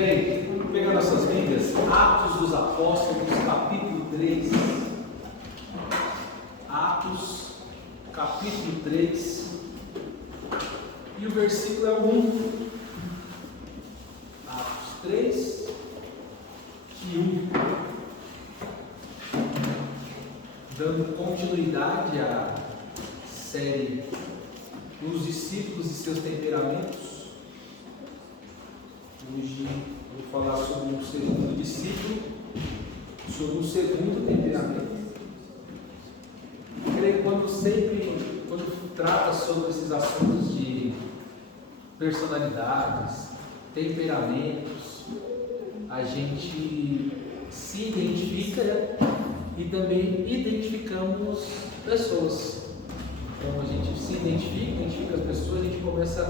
Bem, vamos pegar nossas Bíblias, Atos dos Apóstolos, capítulo 3. Atos, capítulo 3. E o versículo é o 1. Atos 3 e 1. Dando continuidade à série Os Discípulos e Seus Temperamentos. Hoje vou falar sobre um segundo discípulo, sobre um segundo temperamento. Creio que quando trata sobre esses assuntos de personalidades, temperamentos, a gente se identifica e também identificamos pessoas. Então a gente se identifica as pessoas, a gente começa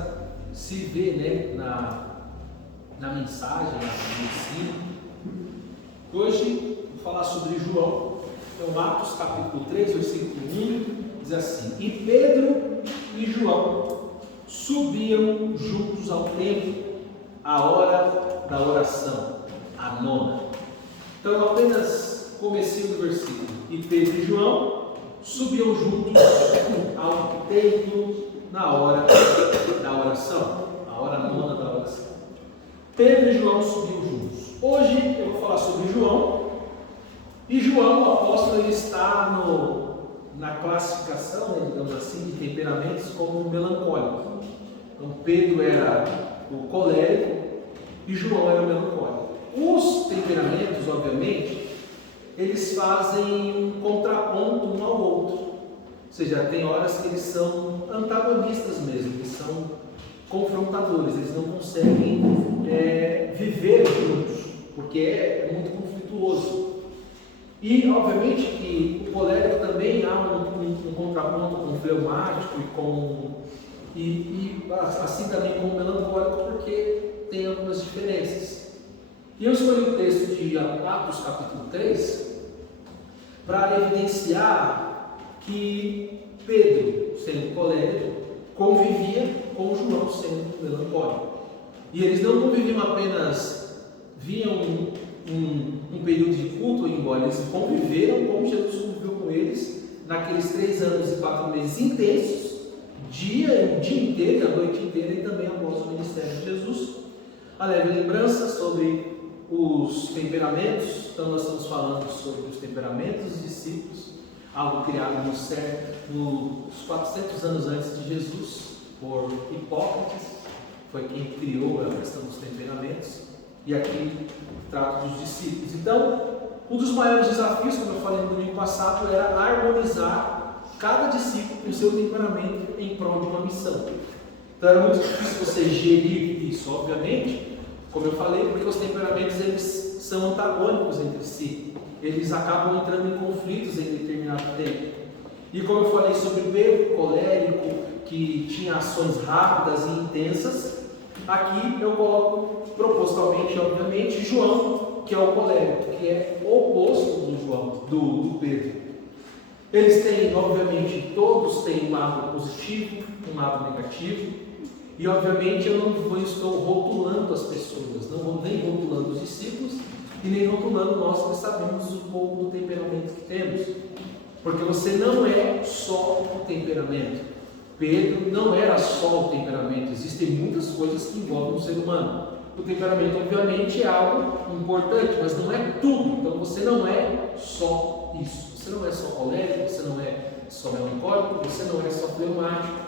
a se ver, na mensagem, no ensino. Hoje vou falar sobre João. Então, Atos capítulo 3, versículo 1, diz assim: E Pedro e João subiam juntos ao templo à hora da oração, a 9ª. Então, apenas comecinho do versículo. E Pedro e João subiam juntos ao templo na hora da oração, a hora 9ª da oração. Pedro e João subiam juntos. Hoje eu vou falar sobre João. E João, o apóstolo, ele está na classificação, digamos assim, de temperamentos como melancólico. Então Pedro era o colérico e João era o melancólico. Os temperamentos, obviamente, eles fazem um contraponto um ao outro. Ou seja, tem horas que eles são antagonistas mesmo, eles são confrontadores, eles não conseguem viver juntos, porque é muito conflituoso. E obviamente que o colérico também há um contraponto com o fleumático e assim também com o melancólico, porque tem algumas diferenças. E eu escolhi o texto de Atos capítulo 3 para evidenciar que Pedro, sendo colérico, convivia com João sendo melancólico. E eles não conviviam apenas, viam um período de culto e embora, eles conviveram como Jesus conviveu com eles naqueles 3 anos e 4 meses intensos, o dia inteiro, a noite inteira e também após o ministério de Jesus. Alegre lembrança sobre os temperamentos. Então nós estamos falando sobre os temperamentos dos discípulos, algo criado nos 400 anos antes de Jesus por Hipócrates, foi quem criou a questão dos temperamentos, e aqui trata dos discípulos. Então, um dos maiores desafios, como eu falei no domingo passado, era harmonizar cada discípulo com o seu temperamento em prol de uma missão. Então era muito difícil você gerir isso, obviamente, como eu falei, porque os temperamentos eles são antagônicos entre si, eles acabam entrando em conflitos em determinado tempo. E como eu falei sobre Pedro, colérico, que tinha ações rápidas e intensas, aqui eu coloco propositalmente, obviamente, João, que é o colérico, que é o oposto do Pedro. Eles têm, obviamente, todos têm um lado positivo, um lado negativo, e obviamente eu não estou rotulando as pessoas, não vou nem rotulando os discípulos e nem rotulando nós que sabemos um pouco do temperamento que temos, porque você não é só o temperamento. Pedro não era só o temperamento, existem muitas coisas que envolvem o ser humano. O temperamento, obviamente, é algo importante, mas não é tudo. Então você não é só isso. Você não é só colérico, você não é só melancólico, você não é só fleumático,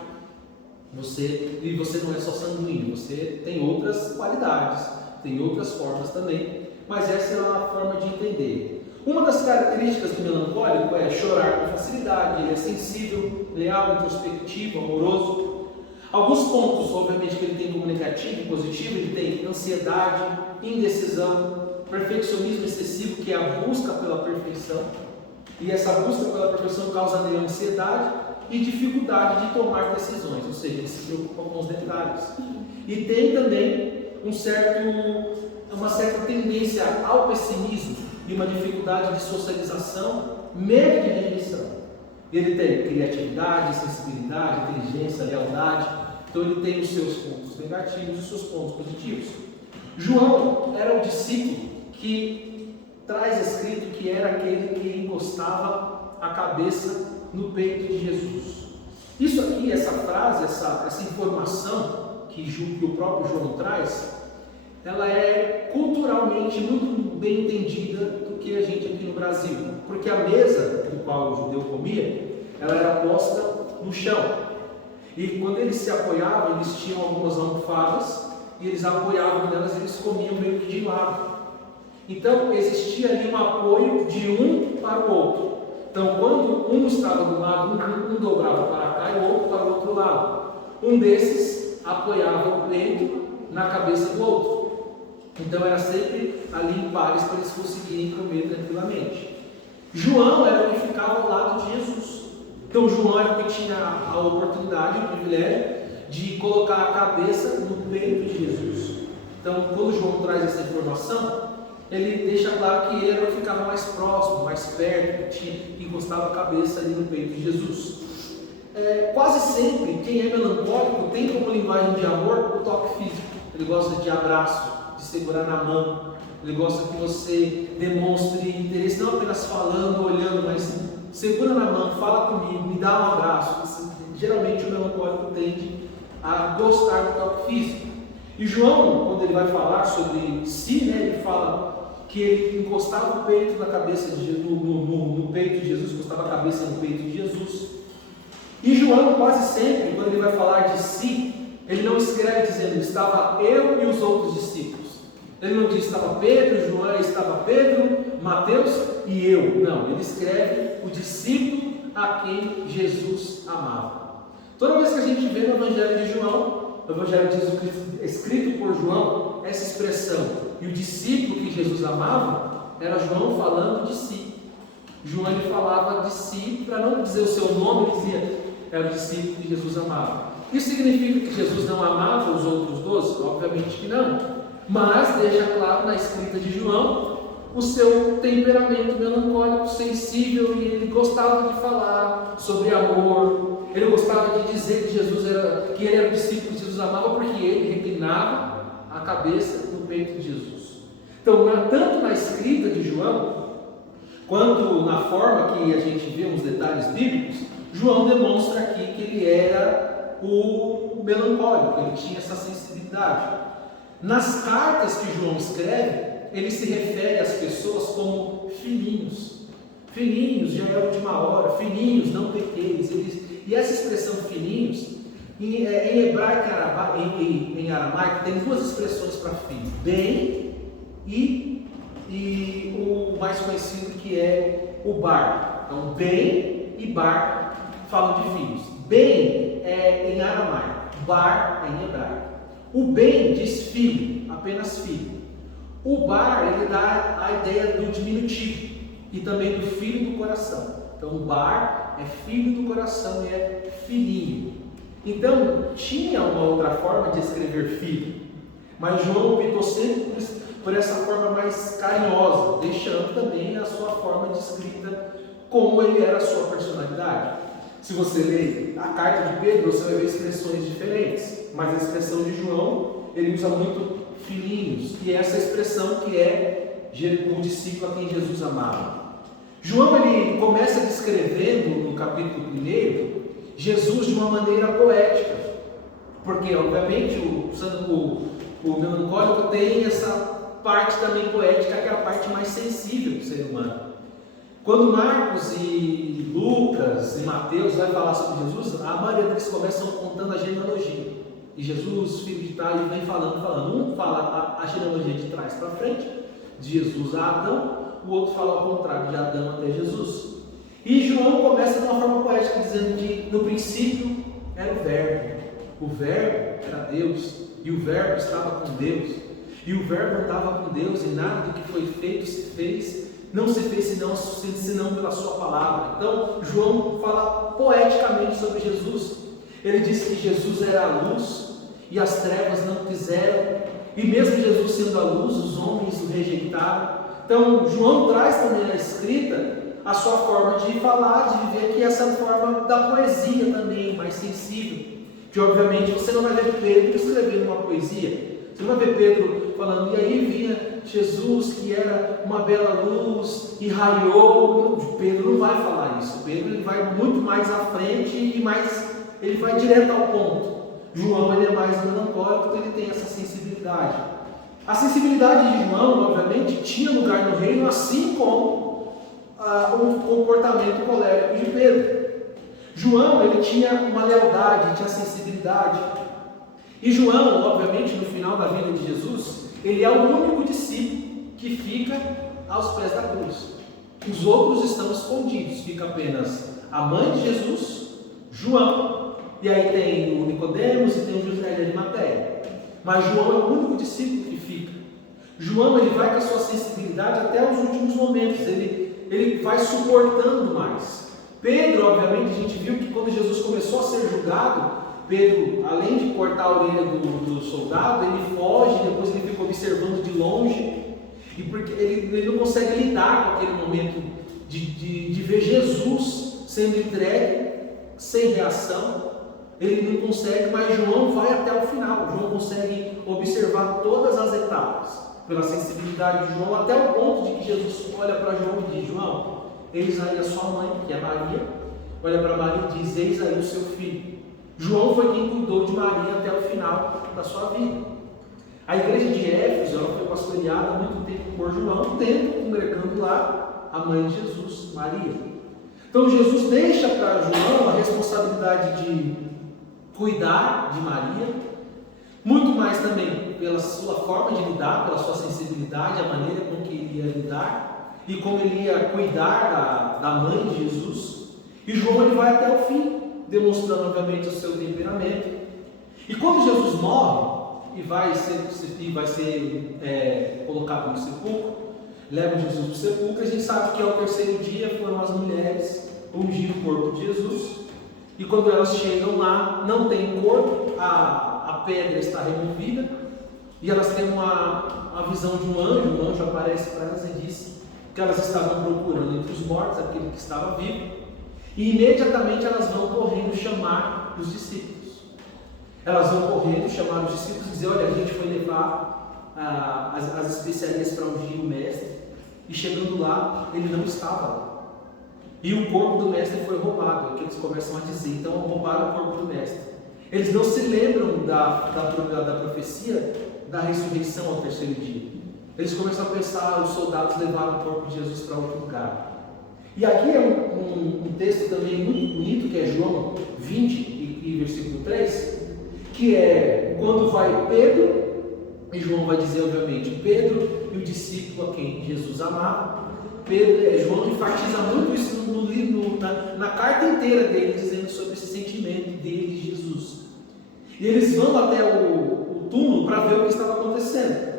e você não é só sanguíneo. Você tem outras qualidades, tem outras formas também, mas essa é a forma de entender. Uma das características do melancólico é chorar com facilidade, ele é sensível, leal, introspectivo, amoroso. Alguns pontos, obviamente, que ele tem como negativo e positivo, ele tem ansiedade, indecisão, perfeccionismo excessivo, que é a busca pela perfeição, e essa busca pela perfeição causa nele ansiedade e dificuldade de tomar decisões, ou seja, ele se preocupa com os detalhes. E tem também uma certa tendência ao pessimismo e uma dificuldade de socialização, medo de rejeição. Ele tem criatividade, sensibilidade, inteligência, lealdade. Então ele tem os seus pontos negativos e os seus pontos positivos. João era o discípulo que traz escrito que era aquele que encostava a cabeça no peito de Jesus. Isso aqui, essa frase, essa informação que o próprio João traz, ela é culturalmente muito bem entendida do que a gente aqui no Brasil, porque a mesa do qual o judeu comia, ela era posta no chão, e quando eles se apoiavam, eles tinham algumas almofadas, e eles apoiavam nelas, eles comiam meio que de lado. Então existia ali um apoio de um para o outro. Então quando um estava do lado, um dobrava para cá e o outro para o outro lado. Um desses apoiava o peito na cabeça do outro. Então era sempre ali em pares para eles conseguirem comer tranquilamente. João era o que ficava ao lado de Jesus. Então João era o que tinha a oportunidade, o privilégio de colocar a cabeça no peito de Jesus. Então quando João traz essa informação, ele deixa claro que ele era o que ficava mais próximo, mais perto, que encostava a cabeça ali no peito de Jesus. Quase sempre quem é melancólico tem como linguagem de amor o toque físico. Ele gosta de abraço, de segurar na mão, ele gosta que você demonstre interesse, não apenas falando, olhando, mas segura na mão, fala comigo, me dá um abraço. Geralmente o melancólico tende a gostar do toque físico. E João, quando ele vai falar sobre si, ele fala que ele encostava o peito na cabeça de Jesus, no peito de Jesus, encostava a cabeça no peito de Jesus. E João, quase sempre, quando ele vai falar de si, ele não escreve dizendo, estava eu e os outros discípulos. Ele não diz, estava Pedro, João, estava Pedro, Mateus e eu. Não, ele escreve o discípulo a quem Jesus amava. Toda vez que a gente vê no Evangelho de João, o Evangelho de Jesus escrito por João, essa expressão, e o discípulo que Jesus amava, era João falando de si. João ele falava de si, para não dizer o seu nome, ele dizia, era o discípulo que Jesus amava. Isso significa que Jesus não amava os outros 12? Obviamente que não. Mas deixa claro na escrita de João o seu temperamento melancólico, sensível, e ele gostava de falar sobre amor. Ele gostava de dizer que que ele era o discípulo que Jesus amava, porque ele reclinava a cabeça no peito de Jesus. Então, tanto na escrita de João, quanto na forma que a gente vê uns detalhes bíblicos, João demonstra aqui que ele era o melancólico, ele tinha essa sensibilidade. Nas cartas que João escreve, ele se refere às pessoas como filhinhos. Filhinhos, já é a última hora, filhinhos, não pequeis. E essa expressão filhinhos, em hebraico e em aramaico, tem duas expressões para filho: bem e o mais conhecido que é o bar. Então, bem e bar falam de filhos. Bem é em aramaico, bar é em hebraico. O bem diz filho, apenas filho. O bar, ele dá a ideia do diminutivo e também do filho do coração. Então, o bar é filho do coração e é filhinho. Então, tinha uma outra forma de escrever filho, mas João optou sempre por essa forma mais carinhosa, deixando também a sua forma de escrita como ele era a sua personalidade. Se você ler a carta de Pedro, você vai ver expressões diferentes, mas a expressão de João, ele usa muito filhinhos, e essa expressão que é o discípulo a quem Jesus amava. João, ele começa descrevendo no capítulo 1 Jesus de uma maneira poética, porque obviamente o melancólico tem essa parte também poética, que é a parte mais sensível do ser humano. Quando Marcos e Lucas e Mateus vai falar sobre Jesus, a maioria deles começam contando a genealogia. E Jesus, filho de tal, ele vem falando. Um fala a genealogia de trás para frente, de Jesus a Adão, o outro fala ao contrário, de Adão até Jesus. E João começa de uma forma poética, dizendo que no princípio era o Verbo era Deus, e o Verbo estava com Deus, e o Verbo andava com Deus, e nada do que foi feito se fez, não se fez senão pela sua palavra. Então João fala poeticamente sobre Jesus. Ele diz que Jesus era a luz e as trevas não quiseram, e mesmo Jesus sendo a luz, os homens o rejeitaram. Então João traz também na escrita a sua forma de falar, de viver, que é essa forma da poesia também, mais sensível, que obviamente você não vai ver Pedro escrevendo uma poesia, você não vai ver Pedro falando, e aí vinha Jesus que era uma bela luz e raiou. Pedro não vai falar isso. Pedro ele vai muito mais à frente e ele vai direto ao ponto. João ele é mais melancólico, então ele tem essa sensibilidade. A sensibilidade de João, obviamente, tinha lugar no reino, assim como o comportamento colérico de Pedro. João ele tinha uma lealdade, tinha sensibilidade. E João, obviamente, no final da vida de Jesus, ele é o único discípulo que fica aos pés da cruz. Os outros estão escondidos, fica apenas a mãe de Jesus, João, e aí tem o Nicodemos e tem o José de Arimateia. Mas João é o único discípulo que fica. João ele vai com a sua sensibilidade até os últimos momentos, ele vai suportando mais. Pedro, obviamente, a gente viu que quando Jesus começou a ser julgado, Pedro, além de cortar a orelha do soldado, ele foge, depois ele fica observando de longe, e porque ele não consegue lidar com aquele momento de ver Jesus sendo entregue, sem reação. Ele não consegue, mas João vai até o final. João consegue observar todas as etapas, pela sensibilidade de João, até o ponto de que Jesus olha para João e diz: João, eis aí a sua mãe, que é Maria. Olha para Maria e diz: eis aí o seu filho. João foi quem cuidou de Maria até o final da sua vida. A igreja de Éfeso ela foi pastoreada há muito tempo por João, congregando lá a mãe de Jesus, Maria. Então Jesus deixa para João a responsabilidade de cuidar de Maria, muito mais também pela sua forma de lidar, pela sua sensibilidade, a maneira com que ele ia lidar e como ele ia cuidar da mãe de Jesus. E João ele vai até o fim, demonstrando obviamente o seu temperamento. E quando Jesus morre e vai ser colocado no sepulcro, levam Jesus para o sepulcro, a gente sabe que ao terceiro dia foram as mulheres ungir o corpo de Jesus, e quando elas chegam lá, não tem corpo, a pedra está removida, e elas têm uma visão de um anjo aparece para elas e diz que elas estavam procurando entre os mortos aquele que estava vivo. E imediatamente elas vão correndo chamar os discípulos. Elas vão correndo chamar os discípulos e dizer: olha, a gente foi levar as especiarias para ungir o mestre, e chegando lá, ele não estava lá. E o corpo do mestre foi roubado, é o que eles começam a dizer. Então roubaram o corpo do mestre. Eles não se lembram da profecia da ressurreição ao terceiro dia. Eles começam a pensar: os soldados levaram o corpo de Jesus para outro lugar. E aqui é um texto também muito bonito, que é João 20 e versículo 3, que é quando vai Pedro, e João vai dizer obviamente, Pedro e o discípulo a quem Jesus amava. João enfatiza muito isso no livro, na carta inteira dele, dizendo sobre esse sentimento dele de Jesus. E eles vão até o túmulo para ver o que estava acontecendo.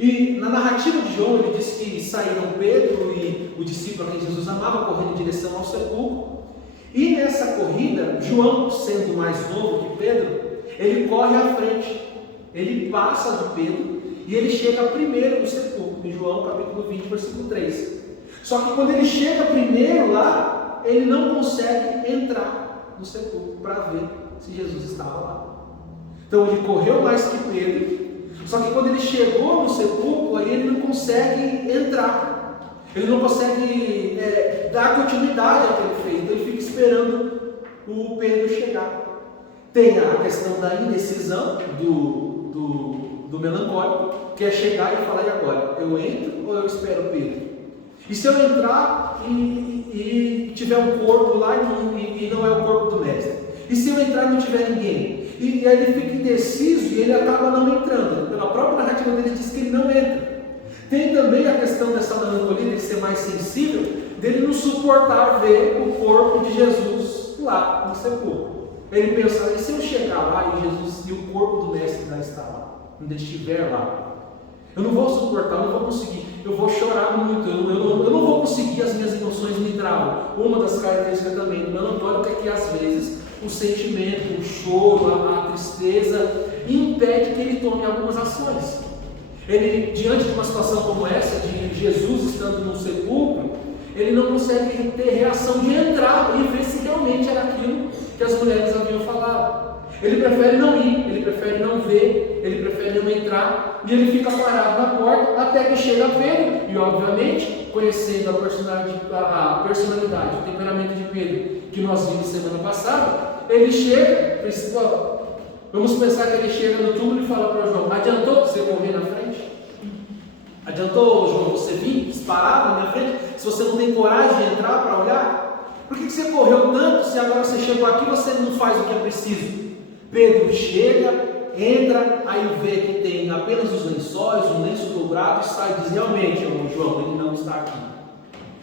E na narrativa de João, ele diz que saíram Pedro e o discípulo a quem Jesus amava, correndo em direção ao sepulcro. E nessa corrida, João, sendo mais novo que Pedro, ele corre à frente. Ele passa de Pedro e ele chega primeiro no sepulcro, em João capítulo 20, versículo 3. Só que quando ele chega primeiro lá, ele não consegue entrar no sepulcro para ver se Jesus estava lá. Então ele correu mais que Pedro. Só que quando ele chegou no sepulcro, aí ele não consegue entrar. Ele não consegue dar continuidade àquele feito. Ele fica esperando o Pedro chegar. Tem a questão da indecisão do melancólico, que é chegar e falar: e agora? Eu entro ou eu espero Pedro? E se eu entrar e tiver um corpo lá e não é o corpo do mestre? E se eu entrar e não tiver ninguém? E aí ele fica indeciso e ele acaba não entrando. Pela própria narrativa dele diz que ele não entra. Tem também a questão dessa melancolia, de ser mais sensível, dele não suportar ver o corpo de Jesus lá no sepulcro. Ele pensa: e se eu chegar lá e Jesus e o corpo do mestre ainda está lá, ainda estiver lá? Eu não vou suportar, eu não vou conseguir, eu vou chorar muito, eu não vou conseguir, as minhas emoções me travam. Uma das características também do melancólico é que às vezes o sentimento, o choro, a tristeza impede que ele tome algumas ações. Ele, diante de uma situação como essa, de Jesus estando no sepulcro, ele não consegue ter reação de entrar e ver se realmente era aquilo que as mulheres haviam falado. Ele prefere não ir, ele prefere não ver, ele prefere não entrar, e ele fica parado na porta até que ele chega a Pedro, e obviamente, conhecendo a personalidade, o temperamento de Pedro, que nós vimos semana passada, ele chega, vamos pensar que ele chega no túmulo e fala para João: adiantou você correr na frente? Adiantou, João, você vir disparar na minha frente? Se você não tem coragem de entrar para olhar, por que você correu tanto se agora você chegou aqui e você não faz o que é preciso? Pedro chega, entra, aí vê que tem apenas os lençóis, um lenço dobrado, e sai e diz: realmente, João, ele não está aqui.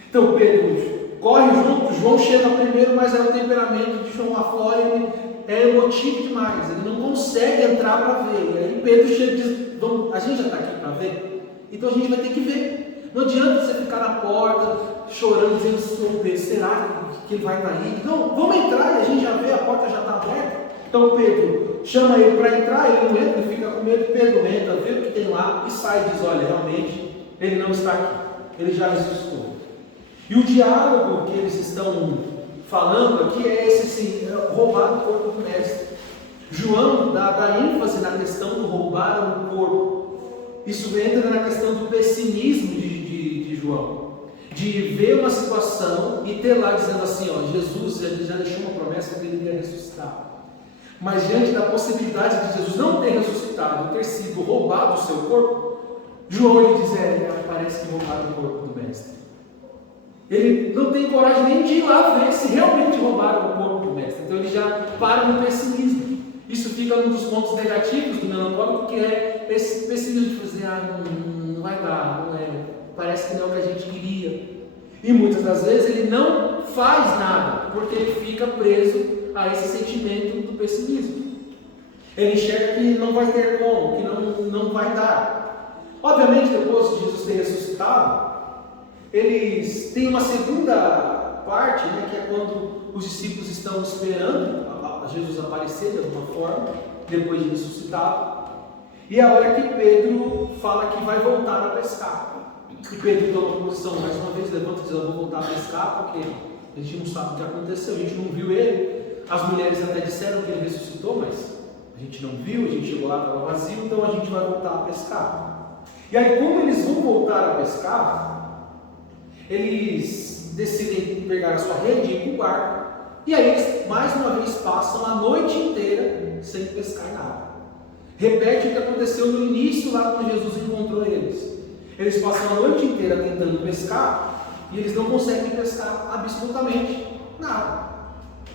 Então Pedro corre junto, João chega primeiro, mas é o temperamento de João lá fora, ele é emotivo demais, ele não consegue entrar para ver. E aí Pedro chega e diz: a gente já está aqui para ver? Então a gente vai ter que ver. Não adianta você ficar na porta, chorando, dizendo: será que ele vai estar aí? Não, vamos entrar e a gente já vê, a porta já está aberta. Então Pedro chama ele para entrar, ele não entra, ele fica com medo. Pedro entra, vê o que tem lá e sai e diz: olha, realmente, ele não está aqui, ele já ressuscitou. E o diálogo que eles estão falando aqui é esse sim, roubar o corpo do mestre. João dá ênfase na questão do roubar o corpo. Isso entra na questão do pessimismo de João, de ver uma situação e ter lá dizendo assim: Jesus ele já deixou uma promessa que ele ia ressuscitar. Mas diante da possibilidade de Jesus não ter ressuscitado, ter sido roubado o seu corpo, João ele diz: parece que roubaram o corpo do mestre. Ele não tem coragem nem de ir lá ver se realmente roubaram o corpo do mestre. Então ele já para no pessimismo. Isso fica um dos pontos negativos do melancólico, que é esse pessimismo de fazer: não vai dar, não é, parece que não é o que a gente queria. E muitas das vezes ele não faz nada, porque ele fica preso a esse sentimento do pessimismo. Ele enxerga que não vai ter como, que não vai dar. Obviamente, depois de Jesus ter ressuscitado, eles têm uma segunda parte, que é quando os discípulos estão esperando a Jesus aparecer de alguma forma, depois de ressuscitado, e é a hora que Pedro fala que vai voltar a pescar. E Pedro toma posição mais uma vez, levanta e diz: eu vou voltar a pescar, porque a gente não sabe o que aconteceu, a gente não viu ele. As mulheres até disseram que ele ressuscitou, mas a gente não viu, a gente chegou lá, estava vazio, então a gente vai voltar a pescar. E aí, como eles vão voltar a pescar, eles decidem pegar a sua rede e ir para o barco. E aí eles, mais uma vez, passam a noite inteira sem pescar nada. Repete o que aconteceu no início, lá quando Jesus encontrou eles. Eles passam a noite inteira tentando pescar e eles não conseguem pescar absolutamente nada.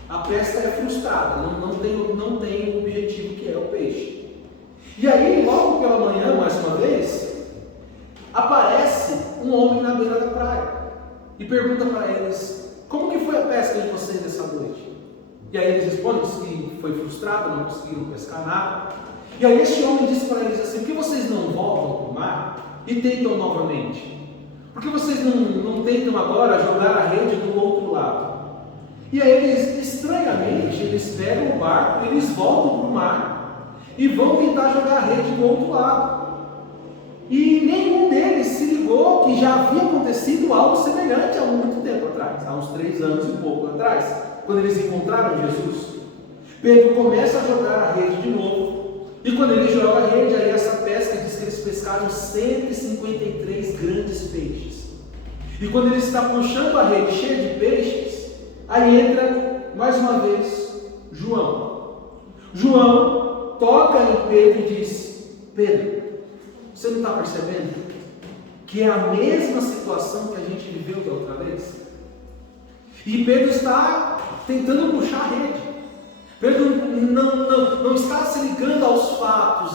A pesca é frustrada, não tem o objetivo que é o peixe. E aí, logo pela manhã, mais uma vez, aparece um homem na beira da praia e pergunta para eles: como que foi a pesca de vocês essa noite? E aí eles respondem que foi frustrado, não conseguiram pescar nada. E aí esse homem disse para eles assim: por que vocês não voltam para o mar e tentam novamente? Por que vocês não tentam agora jogar a rede do outro lado? E aí eles, estranhamente, eles pegam o barco, eles voltam para o mar e vão tentar jogar a rede do outro lado. E nenhum deles se ligou que já havia acontecido algo semelhante há muito tempo atrás, há uns 3 anos e pouco atrás, quando eles encontraram Jesus. Pedro começa a jogar a rede de novo, e quando ele joga a rede, aí essa pesca diz que eles pescaram 153 grandes peixes. E quando ele está puxando a rede cheia de peixes, aí entra mais uma vez João. João toca em Pedro e diz: Pedro, você não está percebendo que é a mesma situação que a gente viveu da outra vez? E Pedro está tentando puxar a rede. Pedro não está se ligando aos fatos,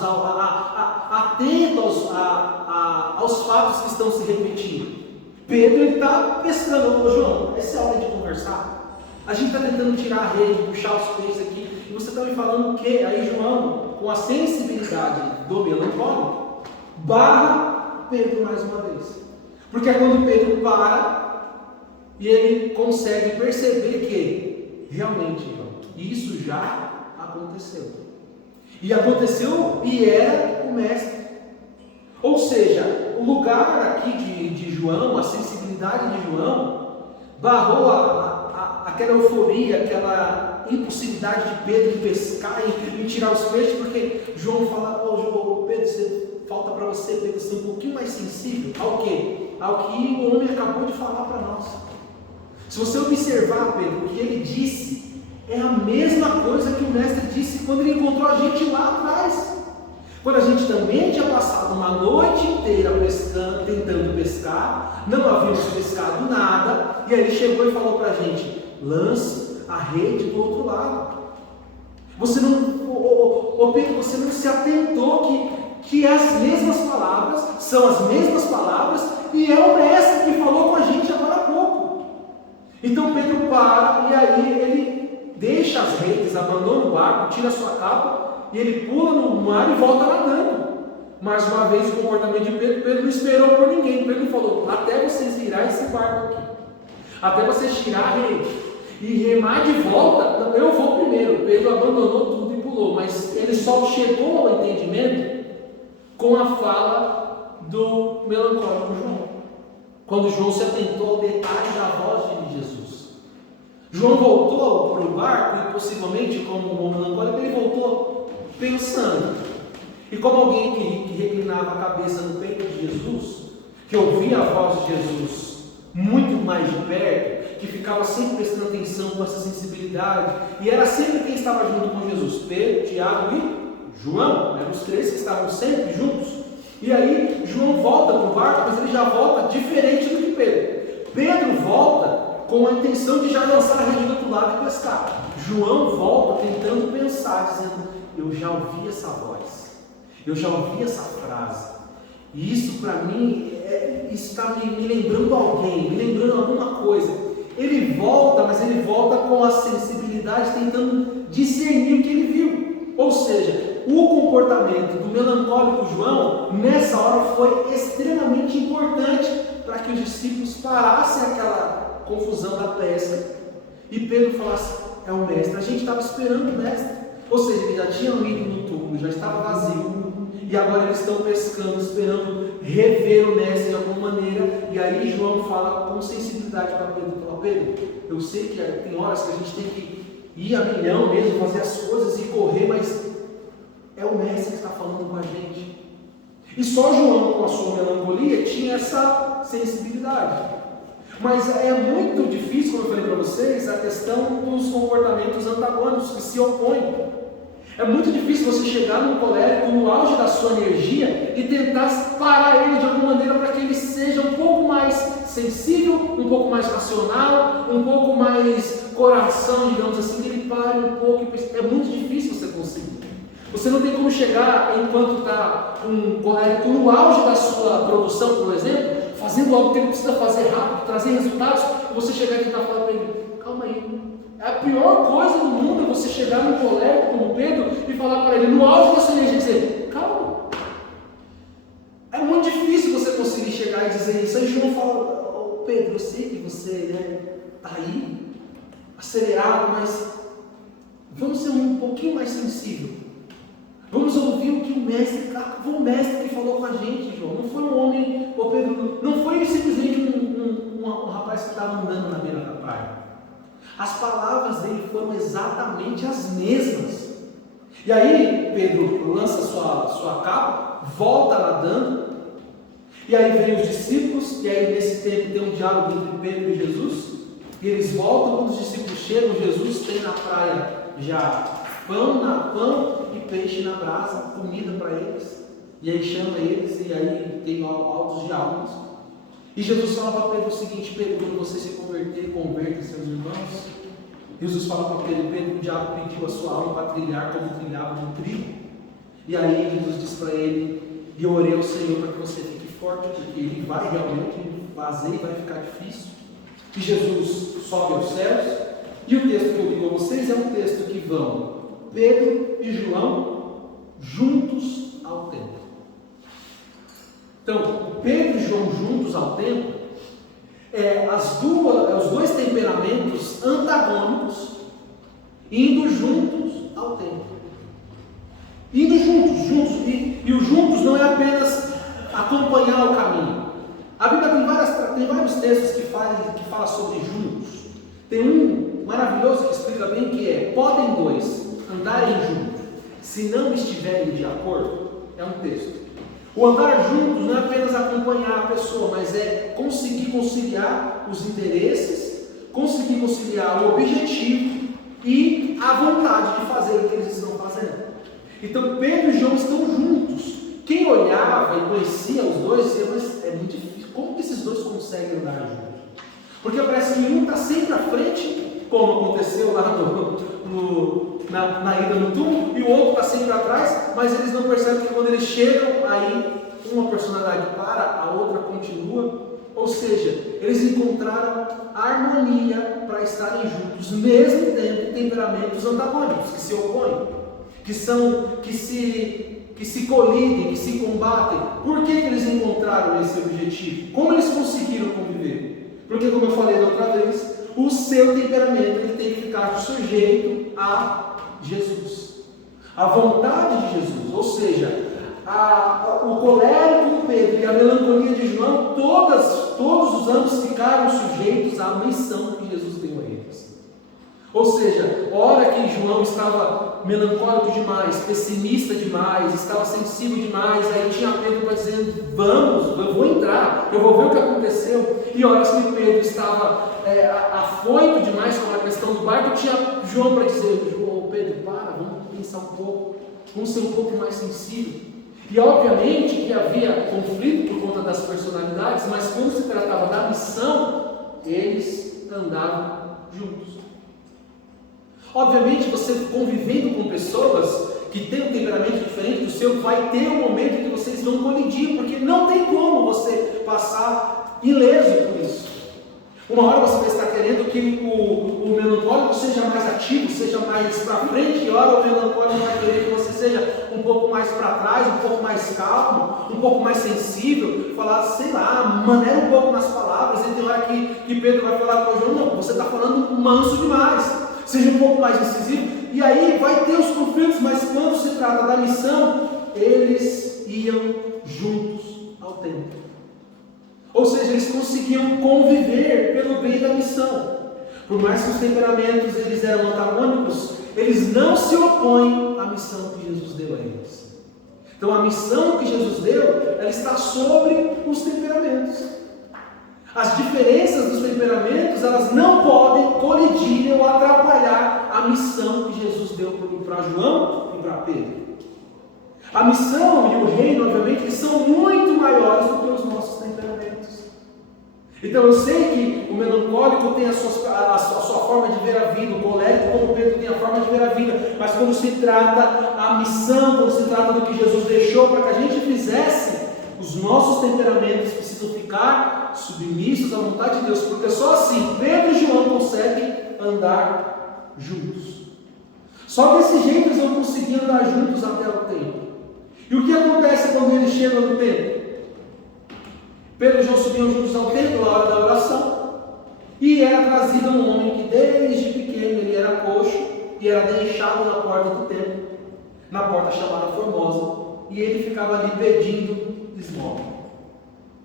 atento aos fatos que estão se repetindo. Pedro está pescando. João, essa é a hora de conversar. A gente está tentando tirar a rede, puxar os peixes aqui, e você está me falando o quê? Aí João, com a sensibilidade do melancólico, barra Pedro mais uma vez. Porque é quando Pedro para e ele consegue perceber que realmente, João, isso já aconteceu. E aconteceu e era o mestre. Ou seja, o lugar aqui de João, a sensibilidade de João, barrou aquela euforia, aquela impossibilidade de Pedro de pescar e tirar os peixes, porque João fala: João, Pedro, você falta para você, Pedro, ser um pouquinho mais sensível ao quê? Ao que o homem acabou de falar para nós. Se você observar, Pedro, o que ele disse é a mesma coisa que o mestre disse quando ele encontrou a gente lá atrás. Quando a gente também tinha passado uma noite inteira pescando, tentando pescar, não havíamos pescado nada, e aí ele chegou e falou para a gente: lance a rede do outro lado. Você não, Pedro, você não se atentou que as mesmas palavras são as mesmas palavras e é o mestre que falou com a gente agora há pouco. Então Pedro para e aí ele deixa as redes, abandona o barco, tira a sua capa e ele pula no mar e volta nadando. Mais uma vez o comportamento de Pedro não esperou por ninguém. Pedro falou: até vocês virar esse barco aqui, até vocês tirar a rede e remar de volta, eu vou primeiro. Pedro abandonou tudo e pulou, mas ele só chegou ao entendimento com a fala do melancólico João, quando João se atentou ao detalhe da voz de Jesus. João voltou para o barco e possivelmente, como um melancólico, ele voltou pensando. E como alguém que reclinava a cabeça no peito de Jesus, que ouvia a voz de Jesus muito mais de perto, que ficava sempre prestando atenção com essa sensibilidade, e era sempre quem estava junto com Jesus: Pedro, Tiago e João, eram os três que estavam sempre juntos. E aí João volta para o barco, mas ele já volta diferente do que Pedro. Pedro volta com a intenção de já lançar a rede do outro lado e pescar. João volta tentando pensar, dizendo: eu já ouvi essa voz, eu já ouvi essa frase, e isso para mim, isso está me lembrando alguém, me lembrando alguma coisa. Ele volta, mas ele volta com a sensibilidade, tentando discernir o que ele viu. Ou seja, o comportamento do melancólico João, nessa hora, foi extremamente importante para que os discípulos parassem aquela confusão da pesca e Pedro falasse: é o mestre. A gente estava esperando o mestre. Ou seja, eles já tinham ido no túmulo, já estava vazio, e agora eles estão pescando, esperando rever o mestre de alguma maneira. E aí João fala com sensibilidade para Pedro: fala: Pedro, eu sei que tem horas que a gente tem que ir a milhão mesmo, fazer as coisas e correr, mas é o mestre que está falando com a gente. E só João, com a sua melancolia, tinha essa sensibilidade. Mas é muito difícil, como eu falei para vocês, a questão dos comportamentos antagônicos que se opõem. É muito difícil você chegar num colérico no auge da sua energia e tentar parar ele de alguma maneira para que ele seja um pouco mais sensível, um pouco mais racional, um pouco mais coração, digamos assim, que ele pare um pouco. É muito difícil você conseguir. Você não tem como chegar enquanto está um colérico no auge da sua produção, por exemplo, fazendo algo que ele precisa fazer rápido, trazer resultados, e você chegar e tentar falar para ele: calma aí. A pior coisa do mundo é você chegar num colérico como Pedro e falar para ele, no auge da sua energia, dizer: calma. É muito difícil você conseguir chegar e dizer isso. Aí João fala: oh, Pedro, eu sei que você está aí, acelerado, mas vamos ser um pouquinho mais sensível. Vamos ouvir o que o mestre, foi o mestre que falou com a gente, João. Não foi um homem, ô Pedro, não foi simplesmente um rapaz que estava andando na beira da praia. As palavras dele foram exatamente as mesmas. E aí Pedro lança sua capa, volta nadando, e aí vem os discípulos, e aí nesse tempo tem um diálogo entre Pedro e Jesus, e eles voltam. Quando os discípulos chegam, Jesus tem na praia já pão e peixe na brasa, comida para eles, e aí chama eles, e aí tem altos diálogos. E Jesus fala para Pedro o seguinte: Pedro, quando você se converter, converta seus irmãos. Jesus fala para Pedro: Pedro, o diabo pediu a sua alma para trilhar como trilhava no trigo. E aí Jesus diz para ele: e eu orei ao Senhor para que você fique forte, porque ele vai realmente fazer e vai ficar difícil. E Jesus sobe aos céus, e o texto que eu digo a vocês é um texto que vão Pedro e João juntos ao templo. Então, Pedro e João juntos ao templo, os dois temperamentos antagônicos indo juntos ao templo. Indo juntos, e o juntos não é apenas acompanhar o caminho. A Bíblia tem vários textos que falam sobre juntos. Tem um maravilhoso que explica bem que podem dois andarem juntos, se não estiverem de acordo. É um texto. O andar juntos não é apenas acompanhar a pessoa, mas é conseguir conciliar os interesses, conseguir conciliar o objetivo e a vontade de fazer o que eles estão fazendo. Então Pedro e João estão juntos. Quem olhava e conhecia os dois, dizia, mas é muito difícil. Como que esses dois conseguem andar juntos? Porque parece que um está sempre à frente, como aconteceu lá na ida no túmulo, e o outro está sempre atrás, mas eles não percebem que quando eles chegam, aí uma personalidade para, a outra continua. Ou seja, eles encontraram harmonia para estarem juntos, mesmo tendo temperamentos antagônicos, que se opõem, que se colidem, que se combatem. Por que eles encontraram esse objetivo? Como eles conseguiram conviver? Porque, como eu falei da outra vez, o seu temperamento ele tem que ficar sujeito a Jesus, a vontade de Jesus. Ou seja, o colérico de Pedro e a melancolia de João, todos os anos ficaram sujeitos à missão que Jesus deu a eles. Ou seja, a hora que João estava melancólico demais, pessimista demais, estava sensível demais, aí tinha Pedro para dizer, vamos, eu vou entrar, eu vou ver o que aconteceu. E horas que Pedro estava afoito demais com a questão do barco, tinha João para dizer, Pedro, para, vamos pensar um pouco, vamos ser um pouco mais sensível. E obviamente que havia conflito por conta das personalidades, mas quando se tratava da missão, eles andavam juntos. Obviamente, você convivendo com pessoas que têm um temperamento diferente do seu, vai ter um momento que vocês vão colidir, porque não tem como você passar ileso por isso. Uma hora você vai estar querendo que o melancólico seja mais ativo, seja mais para frente, e hora o melancólico vai querer que você seja um pouco mais para trás, um pouco mais calmo, um pouco mais sensível, falar, sei lá, maneira um pouco nas palavras. E tem hora que Pedro vai falar para o João, não, você está falando manso demais, seja um pouco mais incisivo. E aí vai ter os conflitos, mas quando se trata da missão, eles iam juntos ao templo. Ou seja, eles conseguiam conviver pelo bem da missão. Por mais que os temperamentos eles eram antagônicos, eles não se opõem à missão que Jesus deu a eles. Então a missão que Jesus deu, ela está sobre os temperamentos. As diferenças dos temperamentos, elas não podem colidir ou atrapalhar a missão que Jesus deu para João e para Pedro. A missão e o reino, obviamente, eles são muito maiores do que os nossos temperamentos. Então eu sei que o melancólico tem a sua forma de ver a vida, o colérico, como Pedro, tem a forma de ver a vida, mas quando se trata a missão, quando se trata do que Jesus deixou para que a gente fizesse, os nossos temperamentos precisam ficar submissos à vontade de Deus, porque só assim Pedro e João conseguem andar juntos. Só desse jeito eles vão conseguir andar juntos até o templo. E o que acontece quando eles chegam no templo? Pedro e João subiam juntos ao templo na hora da oração, e era trazido um homem que desde pequeno ele era coxo e era deixado na porta do templo, na porta chamada Formosa, e ele ficava ali pedindo esmola.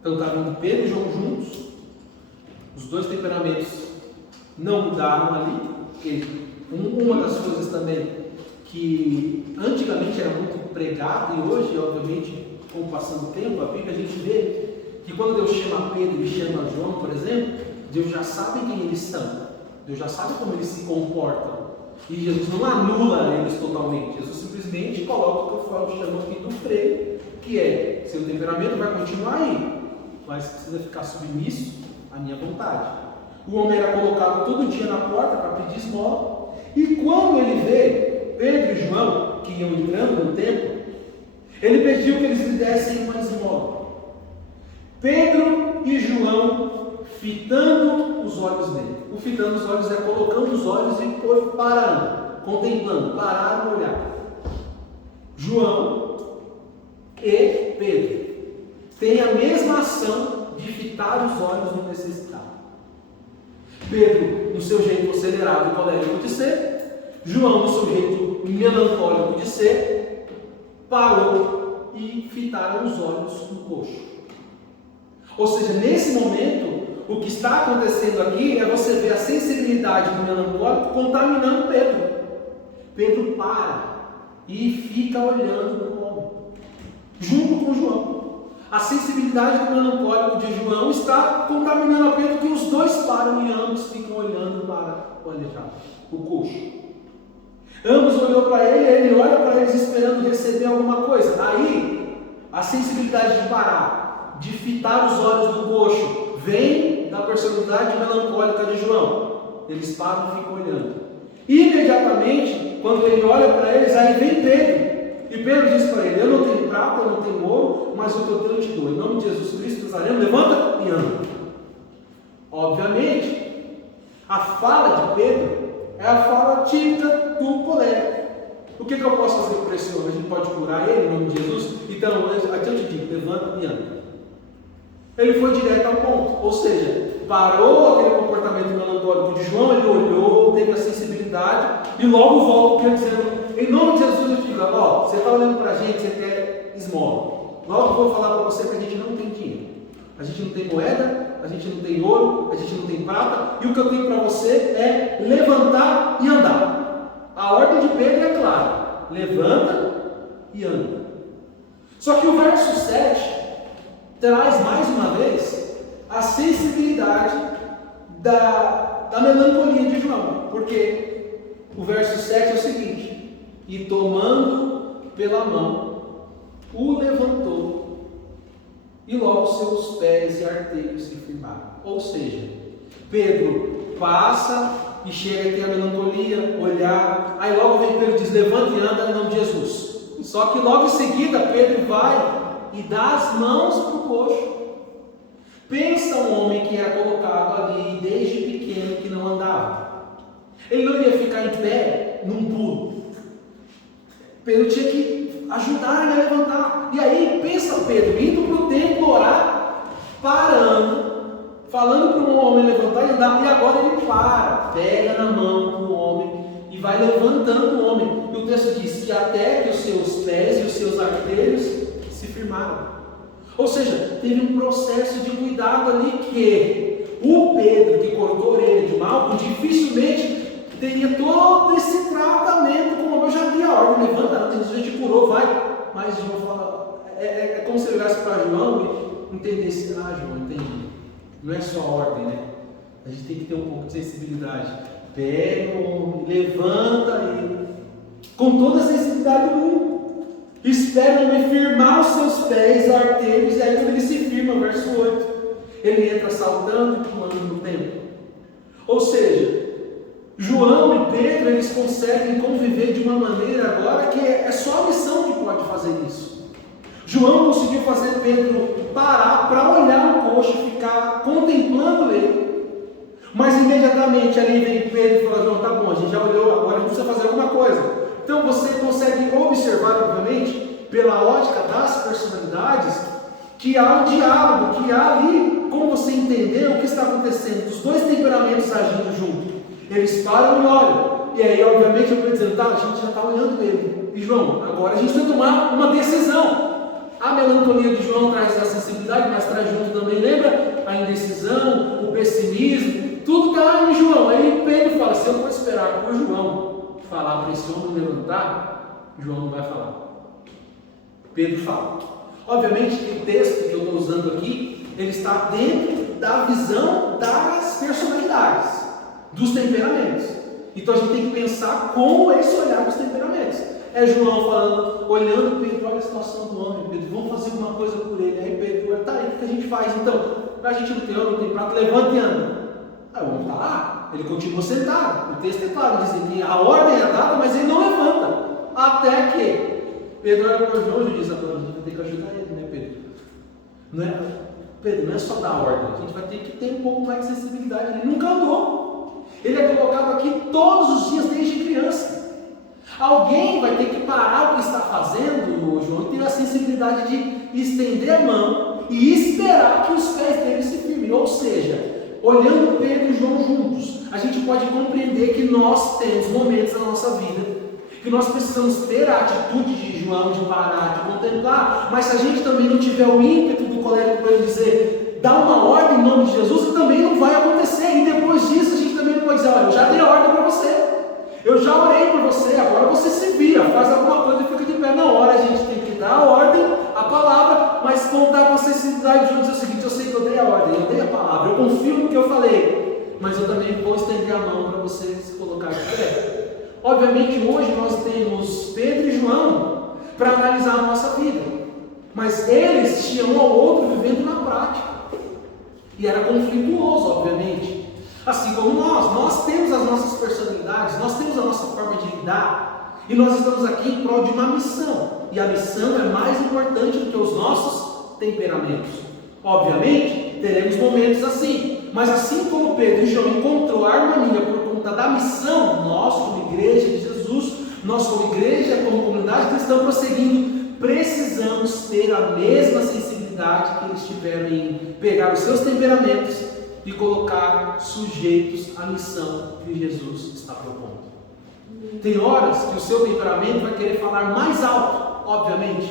Então estavam Pedro e João juntos, os dois temperamentos não mudaram ali, porque uma das coisas também que antigamente era muito pregado, e hoje, obviamente, com o passar do tempo, a Bíblia a gente vê que quando Deus chama Pedro e chama João, por exemplo, Deus já sabe quem eles são, Deus já sabe como eles se comportam, e Jesus não anula eles totalmente, Jesus simplesmente coloca o que eu chamo aqui do freio, que é, seu temperamento vai continuar aí, mas precisa ficar submisso à minha vontade. O homem era colocado todo dia na porta para pedir esmola, e quando ele vê Pedro e João, que iam entrando no templo, ele pediu que eles lhe dessem uma esmola. Pedro e João fitando os olhos dele. O fitando os olhos é colocando os olhos e parando, contemplando, pararam e olhar. João e Pedro têm a mesma ação de fitar os olhos no necessitado. Pedro no seu jeito acelerado e colérico de ser, João no seu jeito melancólico de ser, parou e fitaram os olhos no coxo. Ou seja, nesse momento, o que está acontecendo aqui é você ver a sensibilidade do melancólico contaminando Pedro. Pedro para e fica olhando para o homem, junto com João. A sensibilidade do melancólico de João está contaminando a Pedro, que os dois param e ambos ficam olhando para o aleijado, o coxo. Ambos olhou para ele olha para eles esperando receber alguma coisa. Aí, a sensibilidade de parar, de fitar os olhos do coxo, vem da personalidade melancólica de João. Eles param e ficam olhando. Imediatamente, quando ele olha para eles, aí vem Pedro. E Pedro diz para ele: eu não tenho prata, eu não tenho ouro, mas o que eu tenho eu te dou. Em nome de Jesus Cristo Nazareno, levanta e anda. Obviamente, a fala de Pedro é a fala típica do colérico. O que eu posso fazer por esse homem? A gente pode curar ele em nome de Jesus? Então, aqui eu te digo: levanta e anda. Ele foi direto ao ponto, ou seja, parou aquele comportamento melancólico de João, ele olhou, teve a sensibilidade e logo volta para ele dizendo: em nome de Jesus eu te digo, você está olhando para a gente, você quer esmola. Logo eu vou falar para você que a gente não tem dinheiro, a gente não tem moeda, a gente não tem ouro, a gente não tem prata, e o que eu tenho para você é levantar e andar. A ordem de Pedro é clara: levanta e anda. Só que o verso 7 traz mais uma vez a sensibilidade da melancolia de João, porque o verso 7 é o seguinte: e tomando pela mão, o levantou, e logo seus pés e arteiros se firmaram. Ou seja, Pedro passa e chega a ter a melancolia, olhar, aí logo vem Pedro e diz: levanta e anda em nome de Jesus. Só que logo em seguida Pedro vai e dá as mãos para o coxo. Pensa um homem que era colocado ali desde pequeno, que não andava. Ele não ia ficar em pé num pulo. Pedro tinha que ajudar ele a levantar. E aí pensa Pedro indo para o templo orar, parando, falando para um homem levantar e andar. E agora ele para, pega na mão do homem e vai levantando o homem. E o texto diz que até que os seus pés e os seus artelhos se firmaram. Ou seja, teve um processo de cuidado ali que o Pedro, que cortou a orelha de Malco, dificilmente teria todo esse tratamento, como eu já vi a ordem: levanta, a gente curou, vai. Mas João fala, é como se ele olhasse para João e entendesse: João, entendi. Não é só a ordem, né? A gente tem que ter um pouco de sensibilidade. Pega o homem, levanta e com toda a sensibilidade do mundo. Espera o homem firmar os seus pés arteiros, e aí quando ele se firma, verso 8, ele entra saltando e pulando no templo. Ou seja, João e Pedro, eles conseguem conviver de uma maneira agora que é só a missão que pode fazer isso. João conseguiu fazer Pedro parar para olhar o coxo e ficar contemplando ele. Mas imediatamente ali vem Pedro e fala: João, tá bom, a gente já olhou, agora a gente precisa fazer alguma coisa. Então você consegue observar, obviamente, pela ótica das personalidades, que há um diálogo, que há ali como você entender o que está acontecendo, os dois temperamentos agindo junto. Eles param e olham, e aí obviamente eu estou dizendo: a gente já está olhando ele, e João, agora a gente tem que tomar uma decisão. A melancolia de João traz a sensibilidade, mas traz junto também, lembra? A indecisão, o pessimismo, tudo está em João. Aí Pedro fala: se eu for esperar por João falar para esse homem levantar, João não vai falar. Pedro fala. Obviamente que o texto que eu estou usando aqui, ele está dentro da visão das personalidades, dos temperamentos. Então a gente tem que pensar como é esse olhar dos temperamentos. É João falando, olhando Pedro: olha a situação do homem, Pedro, vamos fazer alguma coisa por ele. Aí Pedro: tá aí, o que a gente faz então? A gente não tem ouro, não tem prata, levanta e anda. Aí o homem está lá, ele continua sentado. O texto é claro, diz que a ordem é dada, mas ele não levanta. Até que Pedro olha para João e diz: agora a gente vai ter que ajudar ele, né, Pedro? Pedro, não é só dar ordem, a gente vai ter que ter um pouco mais de sensibilidade. Ele nunca andou. Ele é colocado aqui todos os dias desde criança. Alguém vai ter que parar o que está fazendo, João, e ter a sensibilidade de estender a mão e esperar que os pés dele se firmem. Ou seja, olhando Pedro e João juntos, a gente pode compreender que nós temos momentos na nossa vida que nós precisamos ter a atitude de João, de parar, de contemplar, mas se a gente também não tiver o ímpeto do colérico para ele dizer: dá uma ordem em nome de Jesus, também não vai acontecer. E depois disso a gente também não pode dizer: olha, eu já dei ordem para você, eu já orei por você, agora você se vira, faz alguma coisa e fica de pé. Na hora a gente tem que dar a ordem, a palavra, mas contar com a sensibilidade de João dizer o seguinte: eu sei que eu dei a ordem, eu dei a palavra, eu confio no que eu falei, mas eu também vou estender a mão para você se colocar de pé. Obviamente hoje nós temos Pedro e João para analisar a nossa vida, mas eles tinham um ao outro vivendo na prática, e era conflituoso, obviamente. Assim como nós temos as nossas personalidades, nós temos a nossa forma de lidar, e nós estamos aqui em prol de uma missão, e a missão é mais importante do que os nossos temperamentos. Obviamente, teremos momentos assim, mas assim como Pedro e João encontrou a harmonia por conta da missão, nós como igreja de Jesus, nós como igreja, como comunidade cristã prosseguindo, precisamos ter a mesma sensibilidade que eles tiveram em pegar os seus temperamentos e colocar sujeitos à missão que Jesus está propondo. Tem horas que o seu temperamento vai querer falar mais alto, obviamente.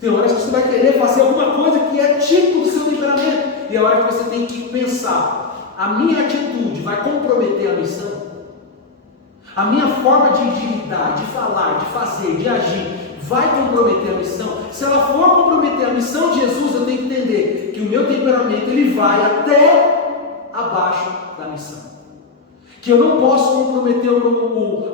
Tem horas que você vai querer fazer alguma coisa que é típico do seu temperamento. E é a hora que você tem que pensar: a minha atitude vai comprometer a missão? A minha forma de lidar, de falar, de fazer, de agir, vai comprometer a missão? Se ela for comprometer a missão de Jesus, eu tenho que entender que o meu temperamento ele vai até abaixo da missão. Que eu não posso comprometer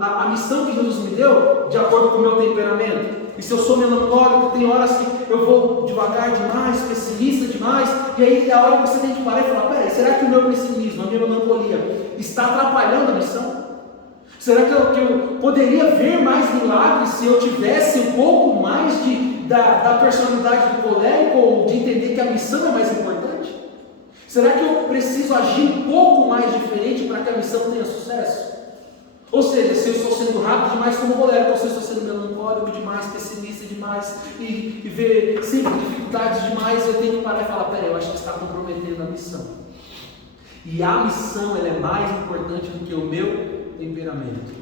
a missão que Jesus me deu de acordo com o meu temperamento. E se eu sou melancólico, tem horas que eu vou devagar demais, pessimista demais, e aí é a hora que você tem que parar e falar: peraí, será que o meu pessimismo, a minha melancolia está atrapalhando a missão? Será que eu poderia ver mais milagres se eu tivesse um pouco mais da personalidade do colérico, ou de entender que a missão é mais importante? Será que eu preciso agir um pouco mais diferente para que a missão tenha sucesso? Ou seja, se eu estou sendo rápido demais como colérico, ou se eu estou sendo melancólico demais, pessimista demais, e ver sempre dificuldades demais, eu tenho que parar e falar: peraí, eu acho que está comprometendo a missão. E a missão ela é mais importante do que o meu temperamento.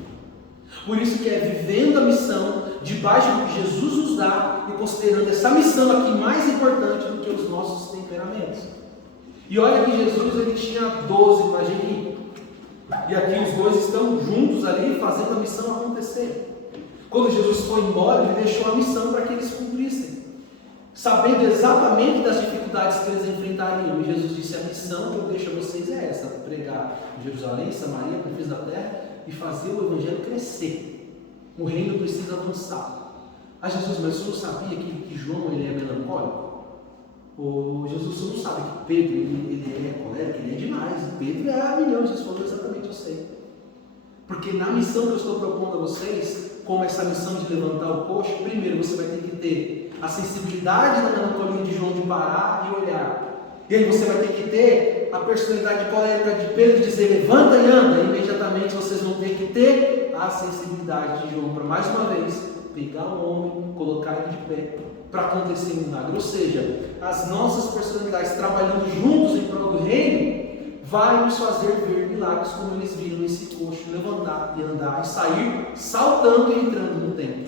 Por isso que é vivendo a missão, debaixo do que Jesus nos dá, e considerando essa missão aqui mais importante do que os nossos temperamentos. E olha que Jesus ele tinha 12, imagine, e aqui os dois estão juntos ali, fazendo a missão acontecer. Quando Jesus foi embora, ele deixou a missão para que eles cumprissem, sabendo exatamente das dificuldades que eles enfrentariam. E Jesus disse: a missão que eu deixo a vocês é essa: pregar em Jerusalém, Samaria, confins da terra, e fazer o evangelho crescer. O reino precisa avançar. Ah, Jesus, mas você não sabia que João ele é melancólico? Ou Jesus, você não sabe que Pedro ele é colérico, ele é demais. Pedro é milhão. Jesus falou: exatamente, eu sei. Porque na missão que eu estou propondo a vocês, como essa missão de levantar o coxo, primeiro você vai ter que ter a sensibilidade da melancolia de João de parar e olhar. E aí você vai ter que ter a personalidade colérica de Pedro dizer: levanta e anda. E imediatamente vocês vão ter que ter a sensibilidade de João para mais uma vez pegar o homem, colocar ele de pé para acontecer um milagre. Ou seja, as nossas personalidades trabalhando juntos em prol do reino vai nos fazer ver milagres como eles viram esse coxo levantar e andar e sair saltando e entrando no templo.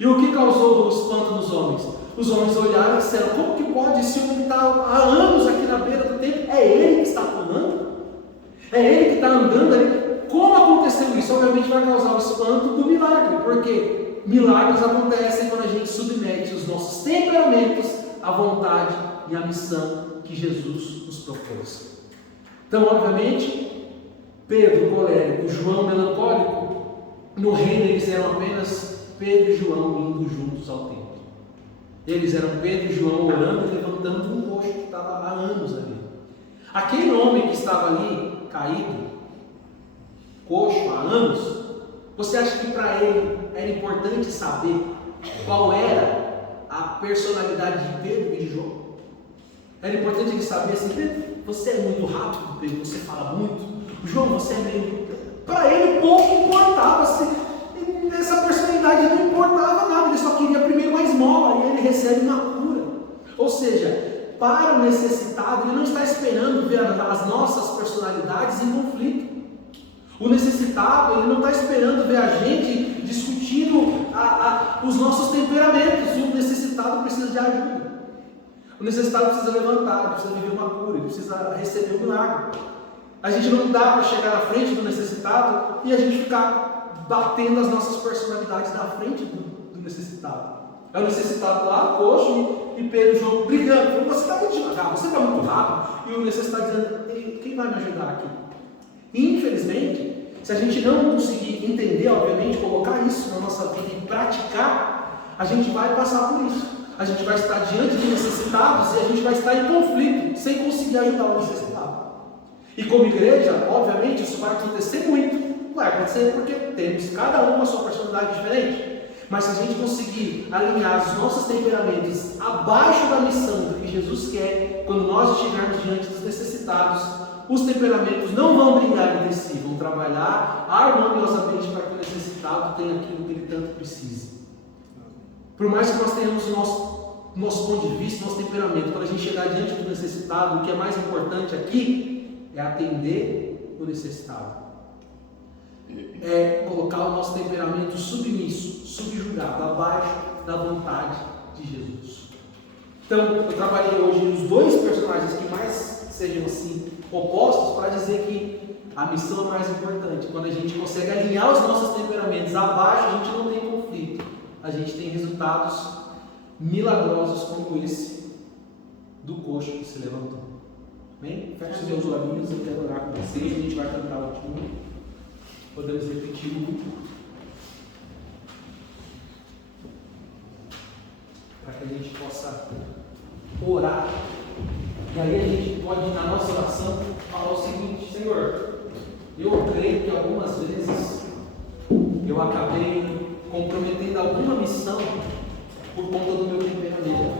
E o que causou o espanto nos homens? Os homens olharam e disseram: como que pode esse homem que está há anos aqui na beira do templo? É ele que está pulando? É ele que está andando ali? Como aconteceu isso? Obviamente vai causar o espanto do milagre, porque milagres acontecem quando a gente submete os nossos temperamentos à vontade e à missão que Jesus nos propôs. Então, obviamente, Pedro colérico, João melancólico, no reino eles eram apenas Pedro e João indo juntos ao templo. Eles eram Pedro e João orando e levantando um coxo que estava há anos ali. Aquele homem que estava ali, caído, coxo há anos, você acha que para ele era importante saber qual era a personalidade de Pedro e de João? Era importante ele saber assim: Pedro, você é muito rápido, Pedro, você fala muito. João, você é meio... Para ele pouco importava, assim, essa personalidade não importava nada, ele só queria primeiro uma esmola e ele recebe uma cura. Ou seja, para o necessitado, ele não está esperando ver as nossas personalidades em conflito. O necessitado, ele não está esperando ver a gente discutindo os nossos temperamentos. O necessitado precisa de ajuda. O necessitado precisa levantar, ele precisa viver uma cura, ele precisa receber um milagre. A gente não dá para chegar na frente do necessitado e a gente ficar batendo as nossas personalidades na frente do necessitado. É o necessitado lá, coxo, e Pedro e João brigando. Você está muito devagar, você está muito rápido. E o necessitado dizendo: quem vai me ajudar aqui? E, infelizmente, se a gente não conseguir entender, obviamente, colocar isso na nossa vida e praticar, a gente vai passar por isso. A gente vai estar diante de necessitados e a gente vai estar em conflito, sem conseguir ajudar o necessitado. E como igreja, obviamente, isso vai acontecer muito. Vai acontecer porque temos cada um com a sua personalidade diferente. Mas se a gente conseguir alinhar os nossos temperamentos abaixo da missão do que Jesus quer, quando nós estivermos diante dos necessitados, os temperamentos não vão brigar entre si, vão trabalhar harmoniosamente para que o necessitado tenha aquilo que ele tanto precisa. Por mais que nós tenhamos o nosso ponto de vista, nosso temperamento, para a gente chegar diante do necessitado, o que é mais importante aqui é atender o necessitado. É colocar o nosso temperamento submisso, subjugado, abaixo da vontade de Jesus. Então, eu trabalhei hoje nos dois personagens que mais sejam assim opostos, para dizer que a missão é mais importante. Quando a gente consegue alinhar os nossos temperamentos abaixo, a gente não tem conflito. A gente tem resultados milagrosos como esse do coxo que se levantou. Amém? Feche os meus olhinhos, eu quero orar com vocês. A gente vai cantar o último. Podemos repetir para que a gente possa orar. E aí a gente pode, na nossa oração, falar o seguinte: Senhor, eu creio que algumas vezes eu acabei comprometendo alguma missão por conta do meu temperamento.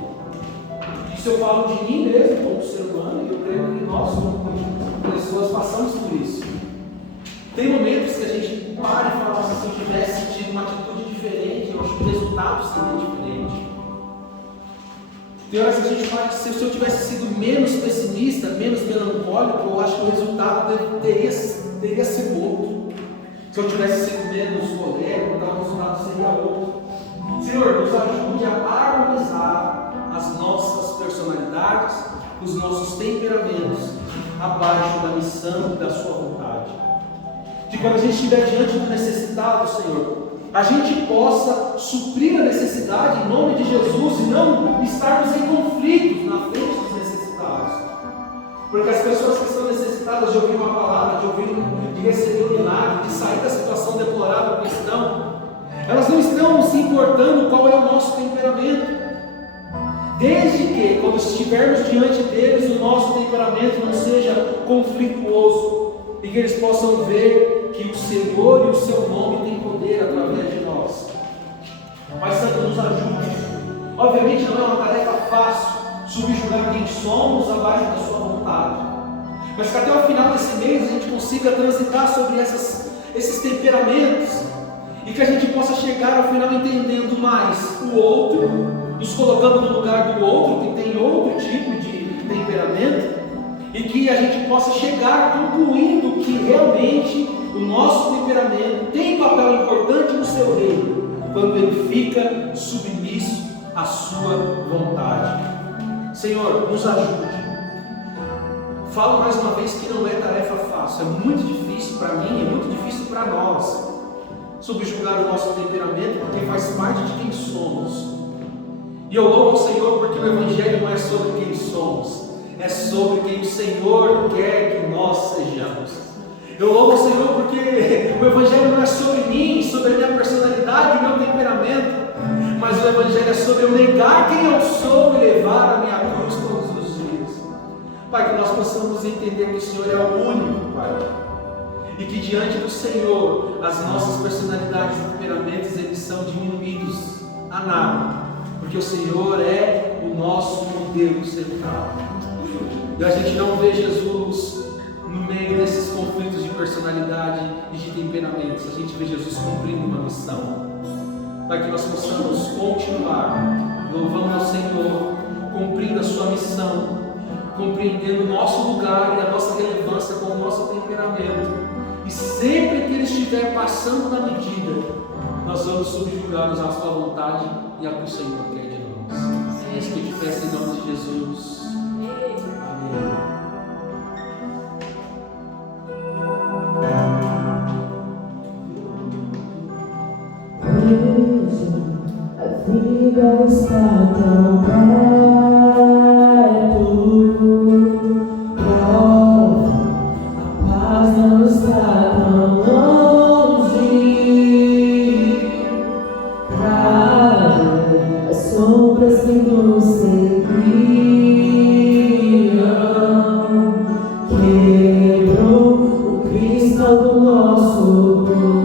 Isso eu falo de mim mesmo, como ser humano, e eu creio que nós, como pessoas, passamos por isso. Tem momentos que a gente para e fala: se eu tivesse tido uma atitude diferente, eu acho que o resultado seria diferente. Tem horas que a gente fala que se eu tivesse sido menos pessimista, menos melancólico, eu acho que o resultado teria sido outro. Se eu tivesse sido menos colérico, então o resultado seria outro. Senhor, nos ajude a harmonizar as nossas personalidades, os nossos temperamentos, abaixo da missão e da sua vontade. Que quando a gente estiver diante do necessitado, Senhor, a gente possa suprir a necessidade em nome de Jesus e não estarmos em conflitos na frente dos necessitados. Porque as pessoas que estão necessitadas de ouvir uma palavra, de receber um milagre, de sair da situação deplorável que estão, elas não estão se importando qual é o nosso temperamento. Desde que, quando estivermos diante deles, o nosso temperamento não seja conflituoso e que eles possam ver que o Senhor e o seu nome têm poder através de nós. Pai Santo, nos ajude. Obviamente não é uma tarefa fácil subjugar quem somos abaixo da sua vontade, mas que até o final desse mês a gente consiga transitar sobre esses temperamentos e que a gente possa chegar ao final entendendo mais o outro, nos colocando no lugar do outro que tem outro tipo de temperamento, e que a gente possa chegar concluindo que realmente o nosso temperamento tem papel importante no seu reino, quando ele fica submisso à sua vontade. Senhor, nos ajude. Falo mais uma vez que não é tarefa fácil, é muito difícil para mim, é muito difícil para nós subjugar o nosso temperamento, porque faz parte de quem somos. E eu louvo o Senhor porque o Evangelho não é sobre quem somos, é sobre quem o Senhor quer que nós sejamos. Eu louvo o Senhor porque o Evangelho não é sobre mim, sobre a minha personalidade, o meu temperamento, mas o Evangelho é sobre eu negar quem eu sou e levar a minha cruz todos os dias. Pai, que nós possamos entender que o Senhor é o único, Pai, e que diante do Senhor as nossas personalidades e temperamentos eles são diminuídos a nada, porque o Senhor é o nosso modelo central. E a gente não vê Jesus no meio desses conflitos de personalidade e de temperamentos. A gente vê Jesus cumprindo uma missão, para que nós possamos continuar louvando ao Senhor, cumprindo a sua missão, compreendendo o nosso lugar e a nossa relevância com o nosso temperamento. E sempre que ele estiver passando da medida, nós vamos subjugar-nos à sua vontade e a que o Senhor quer de nós. É isso que eu te peço em nome de Jesus. Amém. Amém. vida está tão perto.